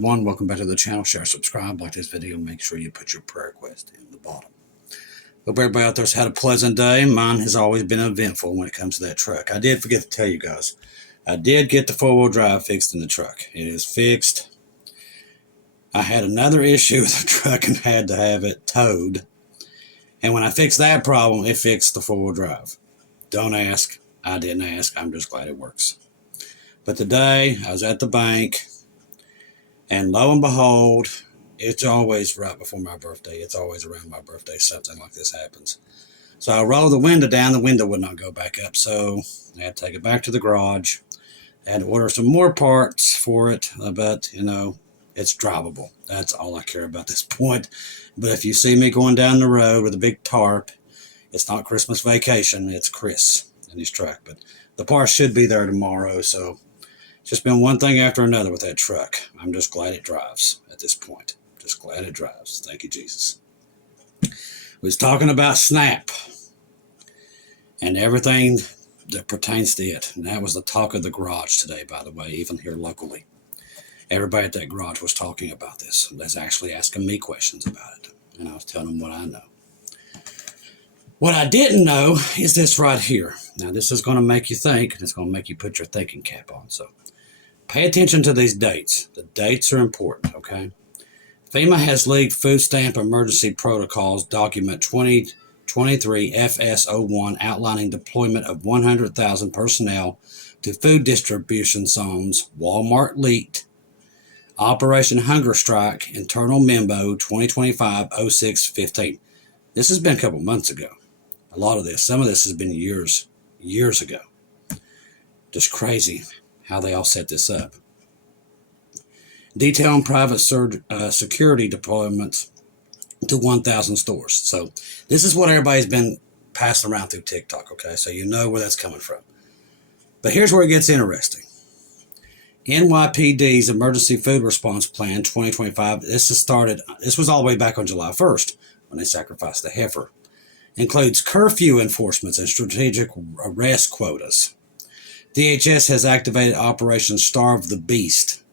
one, welcome back to the channel. Share, subscribe, like this video, make sure you put your prayer request in the bottom. Hope everybody out there's had a pleasant day. Mine has always been eventful when it comes to that truck. I did forget to tell you guys, I did get the four-wheel drive fixed in the truck. It is fixed. I had another issue with the truck and had to have it towed. And when I fixed that problem, it fixed the four-wheel drive. Don't ask. I didn't ask. I'm just glad it works. But today, I was at the bank, and lo and behold, it's always right before my birthday. It's always around my birthday something like this happens. So I rolled the window down. The window would not go back up, so I had to take it back to the garage. I had to order some more parts for it, but, you know, it's drivable. That's all I care about at this point. But if you see me going down the road with a big tarp, it's not Christmas vacation. It's Chris in his truck. But the parts should be there tomorrow, so it's just been one thing after another with that truck. I'm just glad it drives at this point. Just glad it drives. Thank you, Jesus. We was talking about SNAP and everything that pertains to it. And that was the talk of the garage today, by the way, even here locally. Everybody at that garage was talking about this. That's actually asking me questions about it. And I was telling them what I know. What I didn't know is this right here. Now, this is going to make you think, and it's going to make you put your thinking cap on. So pay attention to these dates. The dates are important, okay? FEMA has leaked food stamp emergency protocols document 2023 FS01 outlining deployment of 100,000 personnel to food distribution zones. Walmart leaked. Operation Hunger Strike internal memo 2025-06-15. This has been a couple months ago. A lot of this, some of this has been years ago. Just crazy how they all set this up. Detail on private security deployments to 1,000 stores. So this is what everybody's been passing around through TikTok, okay? So you know where that's coming from. But here's where it gets interesting. NYPD's Emergency Food Response Plan 2025, this was all the way back on July 1st when they sacrificed the heifer. Includes curfew enforcements and strategic arrest quotas. DHS has activated Operation Starve the Beast.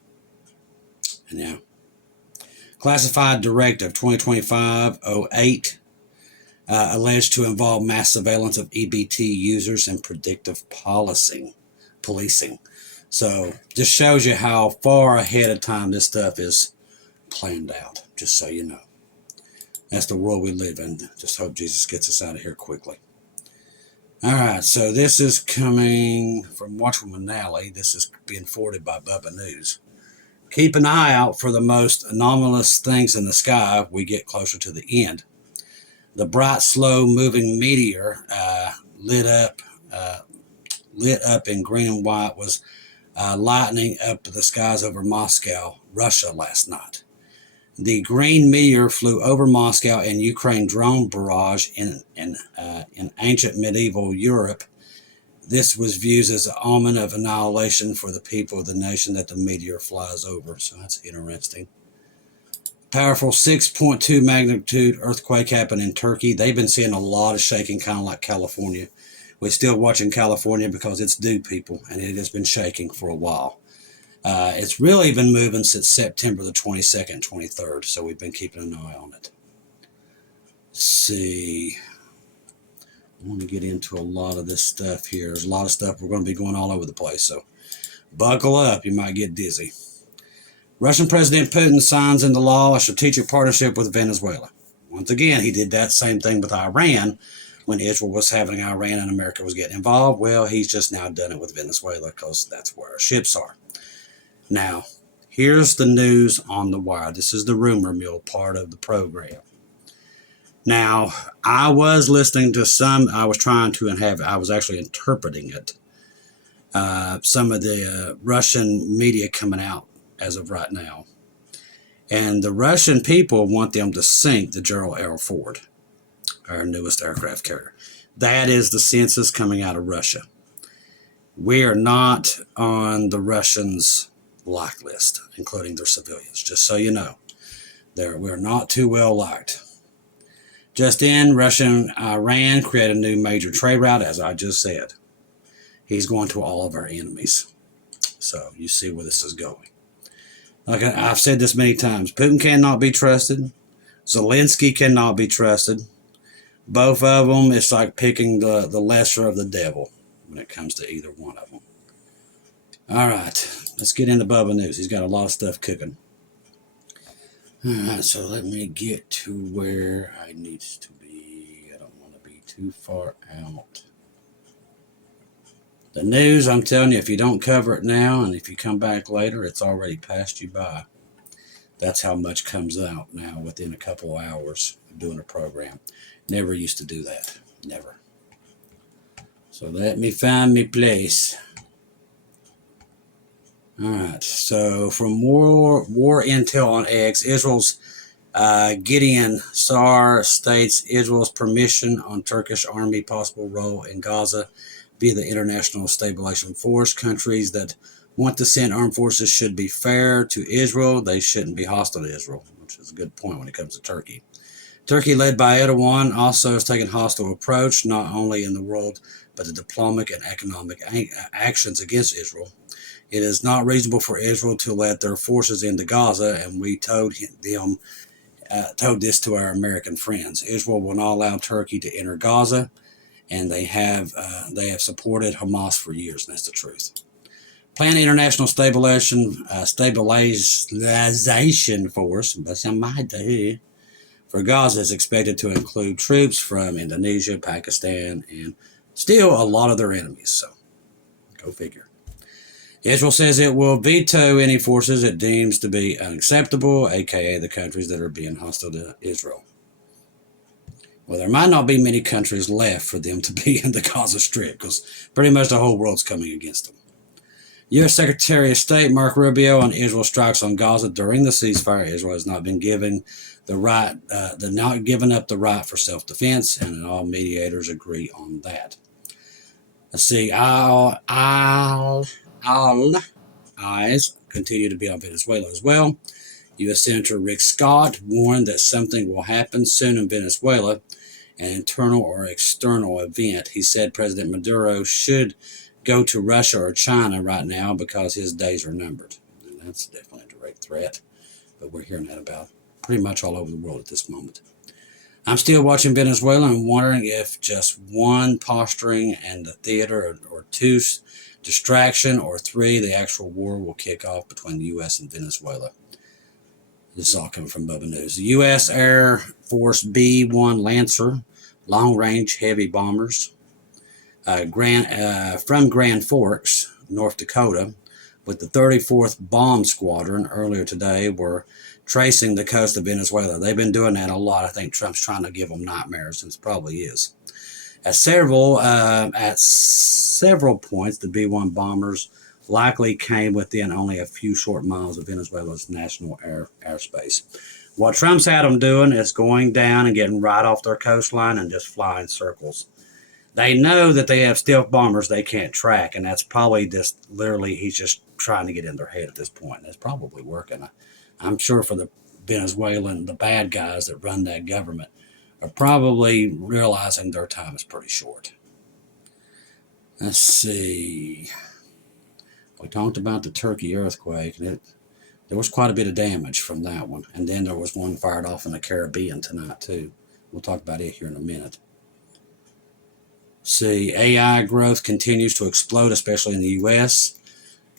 And yeah. Classified Directive 2025-08 alleged to involve mass surveillance of EBT users and predictive policing. So just shows you how far ahead of time this stuff is planned out, just so you know. That's the world we live in. Just hope Jesus gets us out of here quickly. All right, so this is coming from WATCHMAN. This is being forwarded by Bubba News. Keep an eye out for the most anomalous things in the sky. We get closer to the end. The bright, slow-moving meteor lit up in green and white was lightning up the skies over Moscow, Russia last night. The green meteor flew over Moscow and Ukraine drone barrage in ancient medieval Europe. This was viewed as an omen of annihilation for the people of the nation that the meteor flies over. So that's interesting. Powerful 6.2 magnitude earthquake happened in Turkey. They've been seeing a lot of shaking, kind of like California. We're still watching California because it's due, people, and it has been shaking for a while. It's really been moving since September the 22nd, 23rd, so we've been keeping an eye on it. Let's see. I want to get into a lot of this stuff here. There's a lot of stuff. We're going to be going all over the place, so buckle up. You might get dizzy. Russian President Putin signs into law a strategic partnership with Venezuela. Once again, he did that same thing with Iran. When Israel was having Iran and America was getting involved, well, he's just now done it with Venezuela because that's where our ships are. Now, here's the news on the wire. This is the rumor mill part of the program. Now, I was listening to I was actually interpreting it. Some of the Russian media coming out as of right now. And the Russian people want them to sink the Gerald R. Ford, our newest aircraft carrier. That is the census coming out of Russia. We are not on the Russians' like list, including their civilians, just so you know. We're not too well liked. Just in, Iran created a new major trade route, as I just said. He's going to all of our enemies. So you see where this is going. Like I've said this many times, Putin cannot be trusted. Zelensky cannot be trusted. Both of them, it's like picking the lesser of the devil when it comes to either one of them. All right, let's get into Bubba News. He's got a lot of stuff cooking. All right, so let me get to where I need to be. I don't want to be too far out. The news, I'm telling you, if you don't cover it now and if you come back later, it's already passed you by. That's how much comes out now within a couple hours of doing a program. Never used to do that. Never. So let me find me place. All right. So from war intel on X, Israel's Gideon Sar states Israel's permission on Turkish army possible role in Gaza via the International Stabilization Force. Countries that want to send armed forces should be fair to Israel. They shouldn't be hostile to Israel, which is a good point when it comes to Turkey. Turkey, led by Erdogan, also has taken a hostile approach, not only in the world, but the diplomatic and economic actions against Israel. It is not reasonable for Israel to let their forces into Gaza, and we told this to our American friends. Israel will not allow Turkey to enter Gaza, and they have supported Hamas for years, and that's the truth. Planned International Stabilization Force for Gaza is expected to include troops from Indonesia, Pakistan, and still a lot of their enemies. So, go figure. Israel says it will veto any forces it deems to be unacceptable, aka the countries that are being hostile to Israel. Well, there might not be many countries left for them to be in the Gaza Strip because pretty much the whole world's coming against them. U.S. Secretary of State Marco Rubio on Israel strikes on Gaza during the ceasefire. Israel has not been given not given up the right for self-defense, and all mediators agree on that. Let's see. All eyes continue to be on Venezuela as well. U.S. Senator Rick Scott warned that something will happen soon in Venezuela, an internal or external event. He said President Maduro should go to Russia or China right now because his days are numbered. And that's definitely a direct threat, but we're hearing that about pretty much all over the world at this moment. I'm still watching Venezuela and wondering if just one posturing and the theater, or two distraction, or three, the actual war will kick off between the U.S. and Venezuela. This is all coming from Bubba News. The U.S. Air Force B-1 Lancer long-range heavy bombers from Grand Forks, North Dakota, with the 34th Bomb Squadron earlier today were tracing the coast of Venezuela. They've been doing that a lot. I think Trump's trying to give them nightmares, and it probably is. At several points, the B-1 bombers likely came within only a few short miles of Venezuela's national airspace. What Trump's had them doing is going down and getting right off their coastline and just flying circles. They know that they have stealth bombers they can't track, and that's probably just literally he's just trying to get in their head at this point. And it's probably working. I'm sure for the Venezuelan, the bad guys that run that government are probably realizing their time is pretty short. Let's see. We talked about the Turkey earthquake, and there was quite a bit of damage from that one. And then there was one fired off in the Caribbean tonight, too. We'll talk about it here in a minute. See, AI growth continues to explode, especially in the U.S.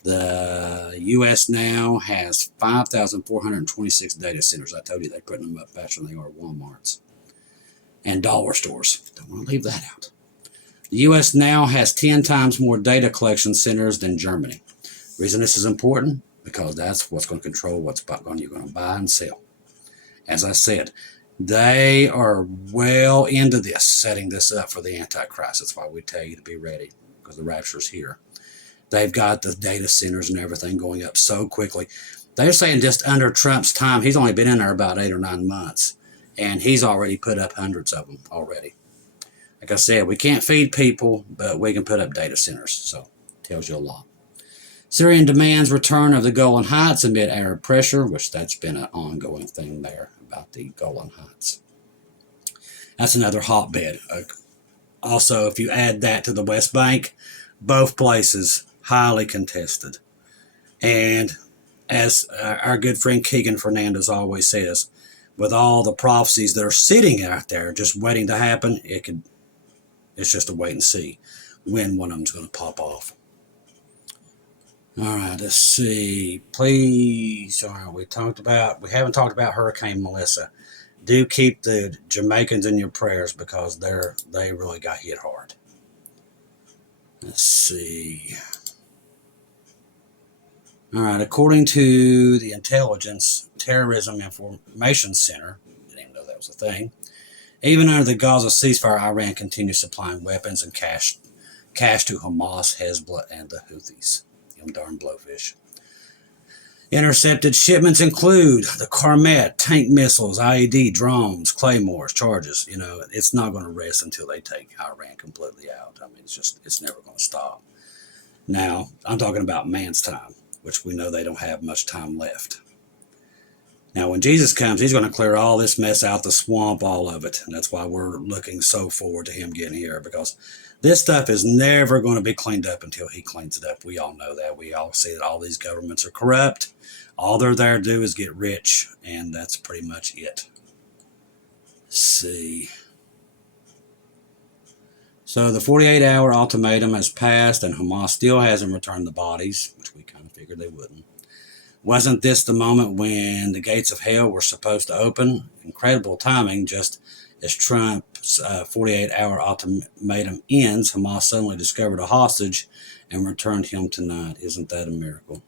The U.S. now has 5,426 data centers. I told you they're putting them up faster than they are Walmarts and dollar stores. Don't want to leave that out. The U.S. now has 10 times more data collection centers than Germany. The reason this is important, because that's what's going to control what's you're going to buy and sell. As I said, they are well into this, setting this up for the Antichrist. That's why we tell you to be ready, because the rapture's here. They've got the data centers and everything going up so quickly. They're saying just under Trump's time, he's only been in there about 8 or 9 months, and he's already put up hundreds of them already. Like I said, we can't feed people, but we can put up data centers, so it tells you a lot. Syrian demands return of the Golan Heights amid Arab pressure, which that's been an ongoing thing there about the Golan Heights. That's another hotbed. Also, if you add that to the West Bank, both places highly contested. And as our good friend Keegan Fernandez always says, with all the prophecies that are sitting out there just waiting to happen, it's just a wait and see when one of them's going to pop off. All right, let's see. Please, all right, we haven't talked about Hurricane Melissa. Do keep the Jamaicans in your prayers because they really got hit hard. Let's see. All right, according to the Intelligence Terrorism Information Center, didn't even know that was a thing. Even under the Gaza ceasefire, Iran continues supplying weapons and cash to Hamas, Hezbollah, and the Houthis. Them darn blowfish. Intercepted shipments include the Cormet, tank missiles, IED, drones, claymores, charges. You know, it's not going to rest until they take Iran completely out. I mean, it's never going to stop. Now, I'm talking about man's time, which we know they don't have much time left. Now, when Jesus comes, he's going to clear all this mess out, the swamp, all of it. And that's why we're looking so forward to him getting here, because this stuff is never going to be cleaned up until he cleans it up. We all know that. We all see that all these governments are corrupt. All they're there to do is get rich, and that's pretty much it. Let's see. So the 48-hour ultimatum has passed, and Hamas still hasn't returned the bodies, which we kind of figured they wouldn't. Wasn't this the moment when the gates of hell were supposed to open? Incredible timing. Just as Trump's 48-hour ultimatum ends, Hamas suddenly discovered a hostage and returned him tonight. Isn't that a miracle?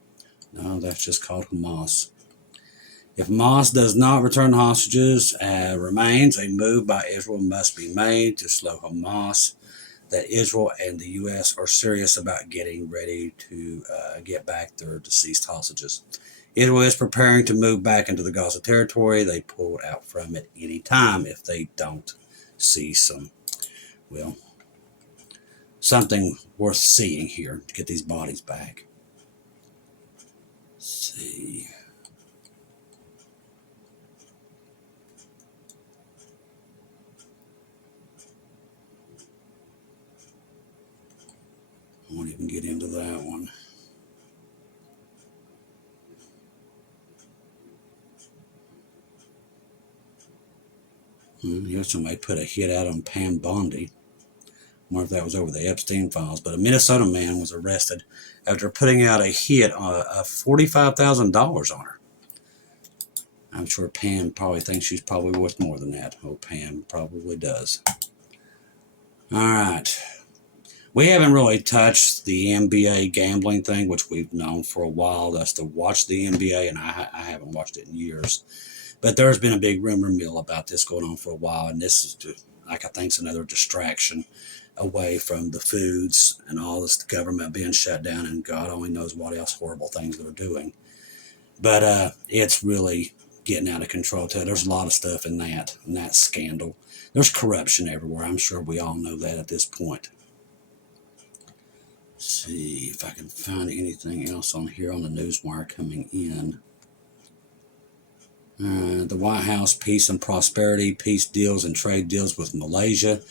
No, that's just called Hamas. If Hamas does not return hostages, remains, a move by Israel must be made to slow Hamas. That Israel and the U.S. are serious about getting ready to get back their deceased hostages. Israel is preparing to move back into the Gaza territory. They pulled out from it any time if they don't see something worth seeing here to get these bodies back. Let's see. I won't even get into that one. Here's somebody put a hit out on Pam Bondi. I wonder if that was over the Epstein files. But a Minnesota man was arrested after putting out a hit of $45,000 on her. I'm sure Pam probably thinks she's probably worth more than that. Oh, Pam probably does. All right. We haven't really touched the NBA gambling thing, which we've known for a while. That's to watch the NBA, and I haven't watched it in years. But there's been a big rumor mill about this going on for a while, and this is, I think, another distraction away from the foods and all this government being shut down, and God only knows what else horrible things they're doing. But it's really getting out of control too. There's a lot of stuff in that scandal. There's corruption everywhere. I'm sure we all know that at this point. Let's see if I can find anything else on here on the Newswire coming in. The White House, peace and prosperity, peace deals and trade deals with Malaysia.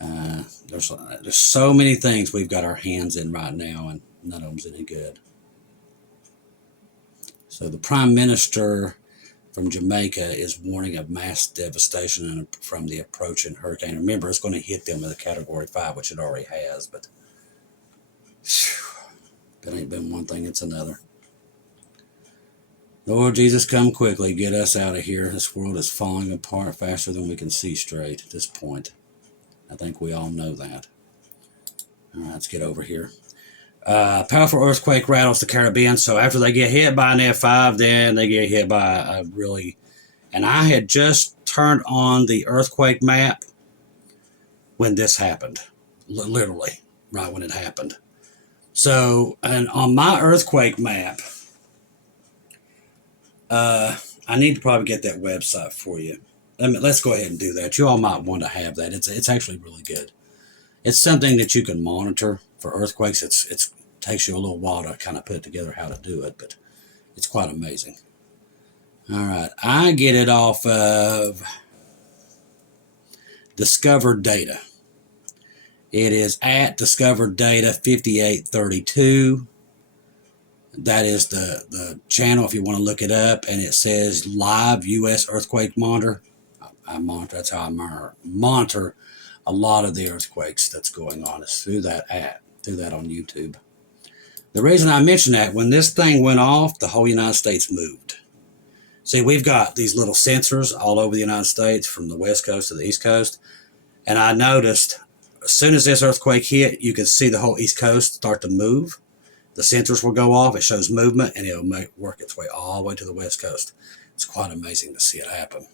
There's so many things we've got our hands in right now, and none of them's any good. So the Prime Minister from Jamaica is warning of mass devastation from the approaching hurricane. Remember, it's going to hit them with a Category 5, which it already has, but if it ain't been one thing, it's another. Lord Jesus, come quickly. Get us out of here. This world is falling apart faster than we can see straight at this point. I think we all know that. All right, let's get over here. Powerful earthquake rattles the Caribbean. So after they get hit by an F5, then they get hit by a really... And I had just turned on the earthquake map when this happened. Literally, right when it happened. So, and on my earthquake map... I need to probably get that website for you. Let's go ahead and do that. You all might want to have that. It's actually really good. It's something that you can monitor for earthquakes. It takes you a little while to kind of put together how to do it, but it's quite amazing. All right, I get it off of Discovered Data. It is at Discovered Data 5832. That is the channel if you want to look it up, and it says live U.S. earthquake monitor. I monitor. That's how I monitor a lot of the earthquakes that's going on, is through that app, through that on YouTube. The reason I mention that, when this thing went off, the whole United States moved. See, we've got these little sensors all over the United States from the West Coast to the East Coast. And I noticed as soon as this earthquake hit, you could see the whole East Coast start to move. The sensors will go off. It shows movement, and it'll work its way all the way to the West Coast. It's quite amazing to see it happen.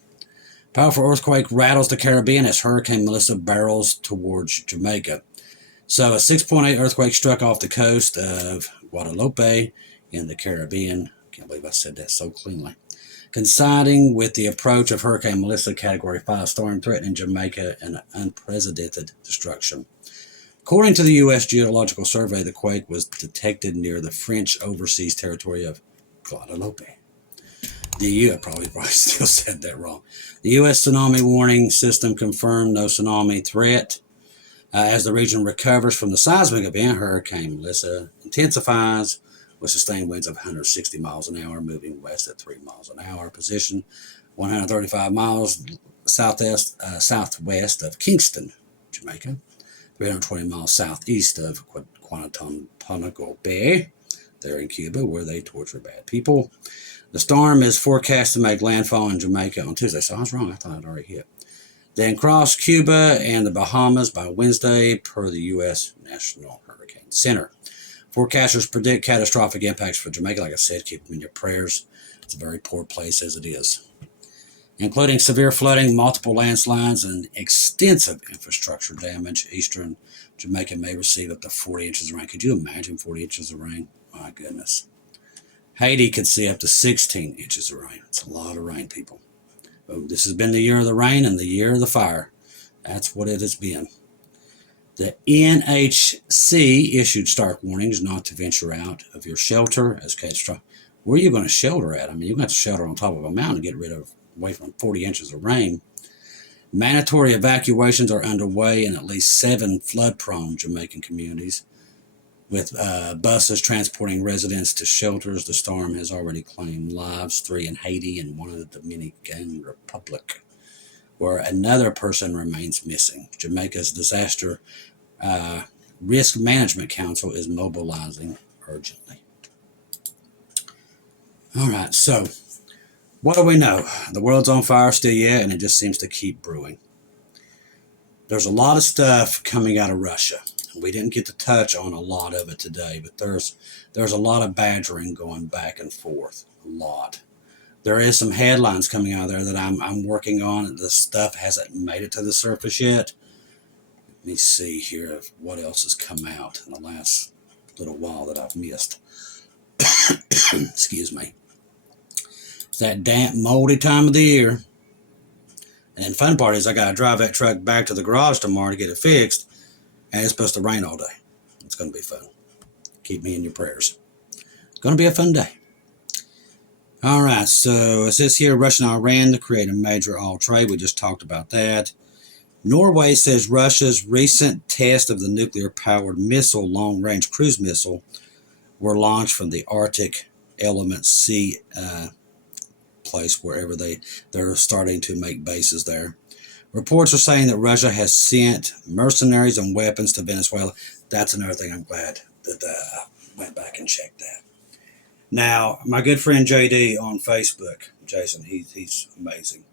Powerful earthquake rattles the Caribbean as Hurricane Melissa barrels towards Jamaica. So a 6.8 earthquake struck off the coast of Guadeloupe in the Caribbean. Can't believe I said that so cleanly. Coinciding with the approach of Hurricane Melissa, Category 5 storm threatening Jamaica an unprecedented destruction. According to the U.S. Geological Survey, the quake was detected near the French overseas territory of Guadeloupe. I probably still said that wrong. The U.S. tsunami warning system confirmed no tsunami threat. As the region recovers from the seismic event, Hurricane Melissa intensifies with sustained winds of 160 miles an hour, moving west at 3 miles an hour. Position 135 miles southwest of Kingston, Jamaica. 320 miles southeast of Guantanamo Bay, there in Cuba, where they torture bad people. The storm is forecast to make landfall in Jamaica on Tuesday. So I was wrong. I thought I'd already hit. Then cross Cuba and the Bahamas by Wednesday, per the U.S. National Hurricane Center. Forecasters predict catastrophic impacts for Jamaica. Like I said, keep them in your prayers. It's a very poor place as it is. Including severe flooding, multiple landslides, and extensive infrastructure damage. Eastern Jamaica may receive up to 40 inches of rain. Could you imagine 40 inches of rain? My goodness. Haiti could see up to 16 inches of rain. It's a lot of rain, people. Oh, this has been the year of the rain and the year of the fire. That's what it has been. The NHC issued stark warnings not to venture out of your shelter as catastrophic. Where are you going to shelter at? I mean, you're going to have to shelter on top of a mountain to get away from 40 inches of rain. Mandatory evacuations are underway in at least 7 flood-prone Jamaican communities, with buses transporting residents to shelters. The storm has already claimed lives, 3 in Haiti and 1 in the Dominican Republic, where another person remains missing. Jamaica's Disaster Risk Management Council is mobilizing urgently. All right, so what do we know? The world's on fire still yet, and it just seems to keep brewing. There's a lot of stuff coming out of Russia. We didn't get to touch on a lot of it today, but there's a lot of badgering going back and forth. A lot. There is some headlines coming out there that I'm working on. The stuff hasn't made it to the surface yet. Let me see here of what else has come out in the last little while that I've missed. Excuse me. It's that damp, moldy time of the year. And the fun part is I got to drive that truck back to the garage tomorrow to get it fixed. And it's supposed to rain all day. It's going to be fun. Keep me in your prayers. It's going to be a fun day. All right, so it says here, Russia and Iran to create a major oil trade. We just talked about that. Norway says Russia's recent test of the nuclear-powered missile, long-range cruise missile, were launched from the Arctic Element Sea place, wherever they're starting to make bases there. Reports are saying that Russia has sent mercenaries and weapons to Venezuela. That's another thing I'm glad that I went back and checked that. Now, my good friend JD on Facebook, Jason, he's amazing,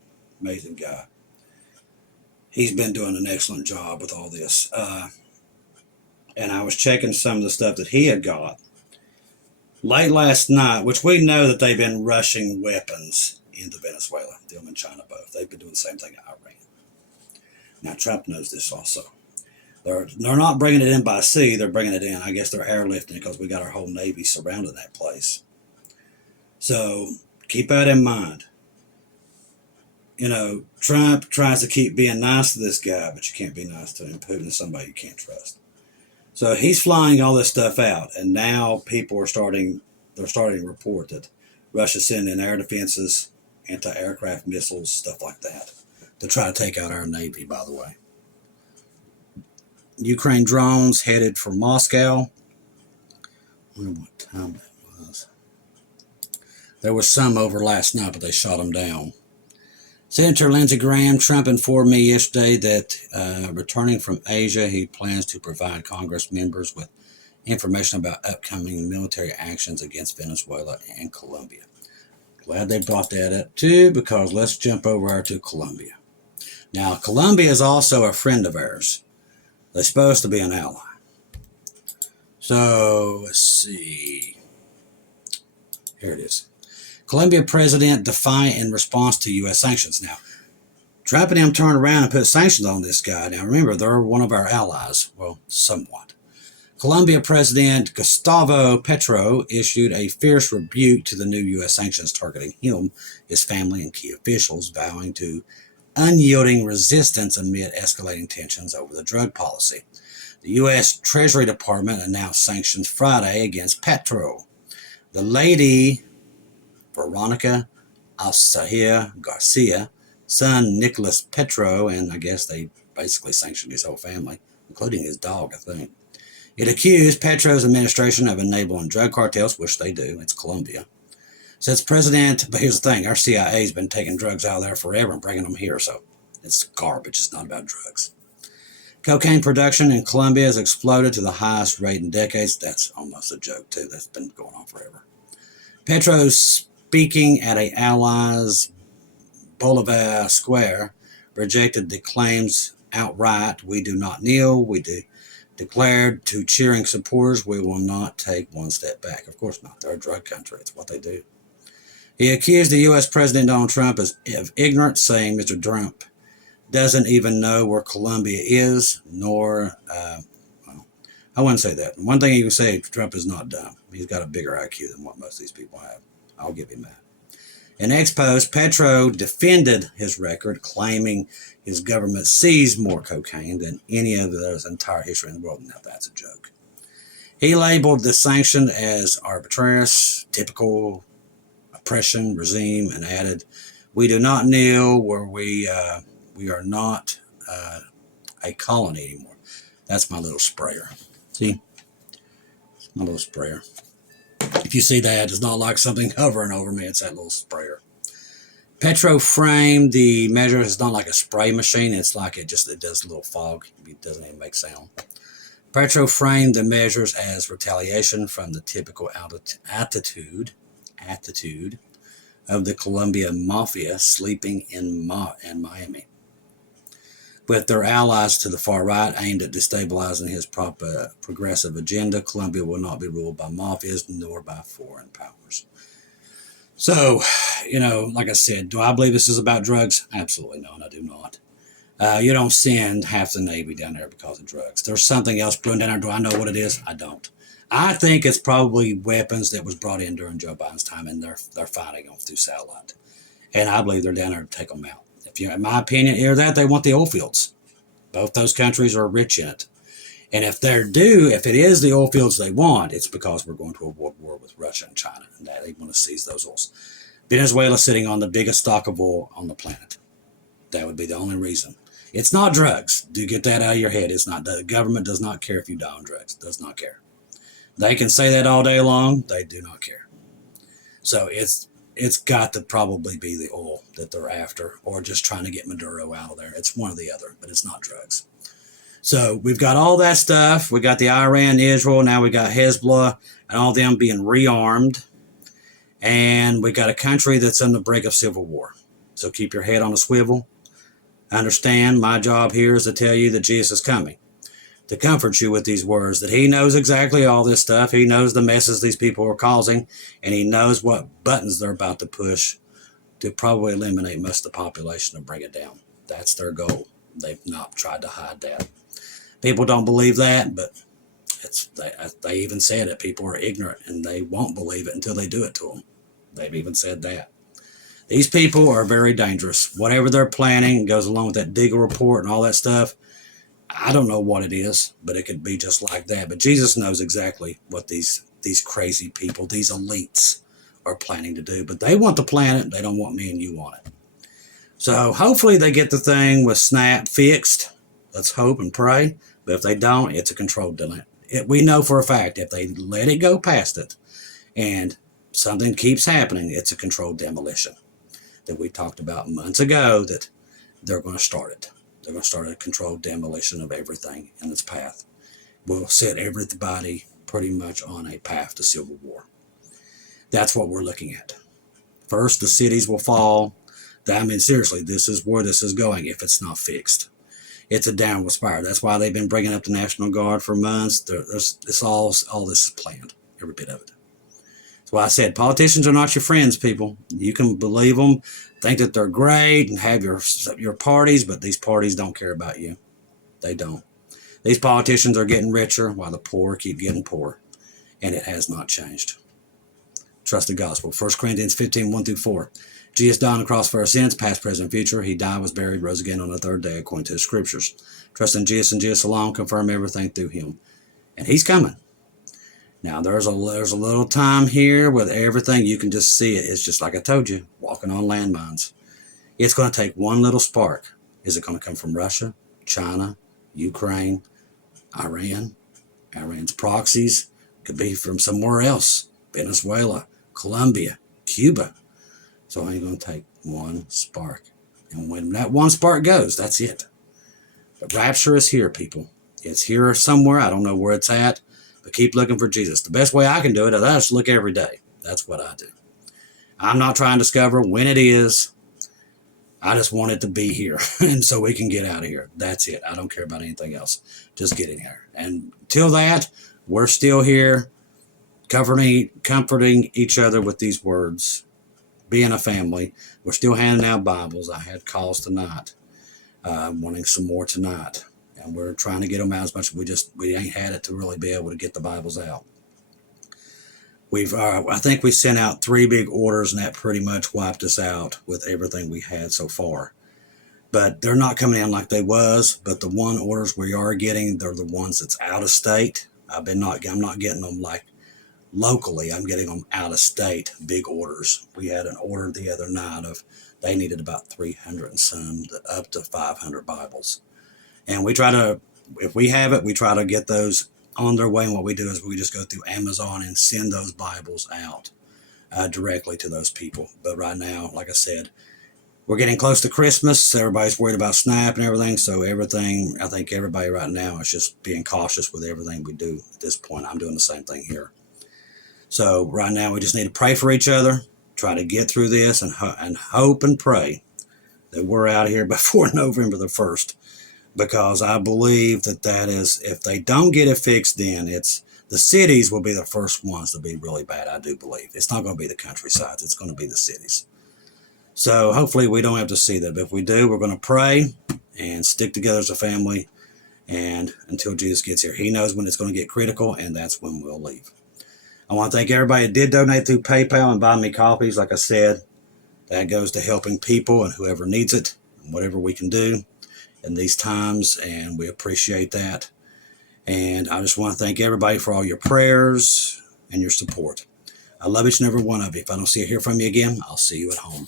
amazing guy. He's been doing an excellent job with all this. And I was checking some of the stuff that he had got. Late last night, which we know that they've been rushing weapons into Venezuela, them and China both. They've been doing the same thing in Iran. Now, Trump knows this also. They're not bringing it in by sea. They're bringing it in. I guess they're airlifting it because we got our whole Navy surrounding that place. So keep that in mind. You know, Trump tries to keep being nice to this guy, but you can't be nice to him. Putin is somebody you can't trust. So he's flying all this stuff out, and now people are starting to report that Russia's sending in air defenses, anti-aircraft missiles, stuff like that, to try to take out our Navy, by the way. Ukraine drones headed for Moscow. I wonder what time that There was some over last night, but they shot them down. Senator Lindsey Graham, Trump informed me yesterday that returning from Asia, he plans to provide Congress members with information about upcoming military actions against Venezuela and Colombia. Glad they brought that up too, because let's jump over to Colombia. Now, Colombia is also a friend of ours. They're supposed to be an ally. So, let's see. Here it is. Colombia president defiant in response to U.S. sanctions. Now, Trump and them turned around and put sanctions on this guy. Now, remember, they're one of our allies. Well, somewhat. Colombia President Gustavo Petro issued a fierce rebuke to the new U.S. sanctions targeting him, his family, and key officials, vowing to unyielding resistance amid escalating tensions over the drug policy. The U.S. Treasury Department announced sanctions Friday against Petro. The lady, Veronica Alzahir Garcia, son Nicolas Petro, and I guess they basically sanctioned his whole family, including his dog, I think. It accused Petro's administration of enabling drug cartels, which they do. It's Colombia. Says President, but here's the thing, our CIA's been taking drugs out of there forever and bringing them here, so it's garbage. It's not about drugs. Cocaine production in Colombia has exploded to the highest rate in decades. That's almost a joke, too. That's been going on forever. Petro, speaking at a allies Bolivar Square, rejected the claims outright. We do not kneel. We do. Declared to cheering supporters, we will not take one step back. Of course not. They're a drug country. It's what they do. He accused the U.S. President Donald Trump of ignorance, saying Mr. Trump doesn't even know where Colombia is, nor, well, I wouldn't say that. One thing you can say, Trump is not dumb. He's got a bigger IQ than what most of these people have. I'll give him that. In ex-post, Petro defended his record, claiming his government seized more cocaine than any of those entire history in the world. Now, that's a joke. He labeled the sanction as arbitrarious, typical oppression regime, and added, we do not kneel where we are not a colony anymore. That's my little sprayer. See? It's my little sprayer. If you see that, it's not like something hovering over me. It's that little sprayer. Petro framed the measure. It's not like a spray machine. It's like it does a little fog. It doesn't even make sound. Petro framed the measures as retaliation from the typical attitude of the Colombia mafia sleeping in Miami, with their allies to the far right aimed at destabilizing his progressive agenda. Colombia will not be ruled by mafias nor by foreign powers. So, like I said, do I believe this is about drugs? Absolutely no, and I do not. You don't send half the Navy down there because of drugs. There's something else brewing down there. Do I know what it is? I don't. I think it's probably weapons that was brought in during Joe Biden's time, and they're fighting them through satellite. And I believe they're down there to take them out. In my opinion, either that, they want the oil fields. Both those countries are rich in it. And if it is the oil fields they want, it's because we're going to a world war with Russia and China, and they want to seize those oils. Venezuela sitting on the biggest stock of oil on the planet. That would be the only reason. It's not drugs. Do get that out of your head. It's not. The government does not care if you die on drugs. Does not care. They can say that all day long. They do not care. So it's got to probably be the oil that they're after, or just trying to get Maduro out of there. It's one or the other, but it's not drugs. So we've got all that stuff. We got the Iran, Israel. Now we got Hezbollah and all them being rearmed. And we got a country that's on the brink of civil war. So keep your head on a swivel. Understand, my job here is to tell you that Jesus is coming, to comfort you with these words, that he knows exactly all this stuff. He knows the messes these people are causing, and he knows what buttons they're about to push to probably eliminate most of the population and bring it down. That's their goal. They've not tried to hide that. People don't believe that, but they even said it. People are ignorant, and they won't believe it until they do it to them. They've even said that. These people are very dangerous. Whatever they're planning goes along with that Deagle report and all that stuff. I don't know what it is, but it could be just like that. But Jesus knows exactly what these crazy people, these elites, are planning to do. But they want the planet. They don't want me and you on it. So hopefully they get the thing with SNAP fixed. Let's hope and pray. But if they don't, it's a controlled delay. We know for a fact if they let it go past it, And something keeps happening. It's a controlled demolition that we talked about months ago, that they're going to start it. They're going to start a controlled demolition of everything in its path. We'll set everybody pretty much on a path to civil war. That's what we're looking at. First, the cities will fall. I mean, seriously, this is where this is going if it's not fixed. It's a downward spiral. That's why they've been bringing up the National Guard for months. All this is planned, every bit of it. That's why I said politicians are not your friends, people. You can believe them, think that they're great, and have your parties, but these parties don't care about you. They don't. These politicians are getting richer while the poor keep getting poorer, and it has not changed. Trust the gospel. 1 Corinthians 15, 1-4. Jesus died on the cross for our sins, past, present, future. He died, was buried, rose again on the third day, according to the scriptures. Trust in Jesus and Jesus alone, confirm everything through him. And he's coming. Now, there's a little time here with everything. You can just see it. It's just like I told you, walking on landmines. It's going to take one little spark. Is it going to come from Russia, China, Ukraine, Iran, Iran's proxies? Could be from somewhere else, Venezuela, Colombia, Cuba. It's only going to take one spark. And when that one spark goes, that's it. The rapture is here, people. It's here somewhere. I don't know where it's at, but keep looking for Jesus. The best way I can do it is I just look every day. That's what I do. I'm not trying to discover when it is. I just want it to be here, and so we can get out of here. That's it. I don't care about anything else. Just get in here. And till that, we're still here, comforting each other with these words, being a family. We're still handing out Bibles. I had calls tonight, wanting some more tonight. And we're trying to get them out as much as we ain't had it to really be able to get the Bibles out. I think we sent out 3 big orders, and that pretty much wiped us out with everything we had so far. But they're not coming in like they was. But the one orders we are getting, they're the ones that's out of state. I'm not getting them like locally. I'm getting them out of state, big orders. We had an order the other night they needed about 300 and some, up to 500 Bibles. And we try to, if we have it, we try to get those on their way. And what we do is we just go through Amazon and send those Bibles out directly to those people. But right now, like I said, we're getting close to Christmas. Everybody's worried about SNAP and everything. So I think everybody right now is just being cautious with everything we do at this point. I'm doing the same thing here. So right now we just need to pray for each other, try to get through this, and hope and pray that we're out of here before November the 1st. Because I believe that is, if they don't get it fixed, then the cities will be the first ones to be really bad. I do believe it's not going to be the countrysides. It's going to be the cities. So hopefully we don't have to see that. But if we do, we're going to pray and stick together as a family. And until Jesus gets here, he knows when it's going to get critical, and that's when we'll leave. I want to thank everybody that did donate through PayPal and buy me copies. Like I said, that goes to helping people and whoever needs it, and whatever we can do in these times, and we appreciate that. And I just want to thank everybody for all your prayers and your support. I love each and every one of you. If I don't see or hear from you again, I'll see you at home.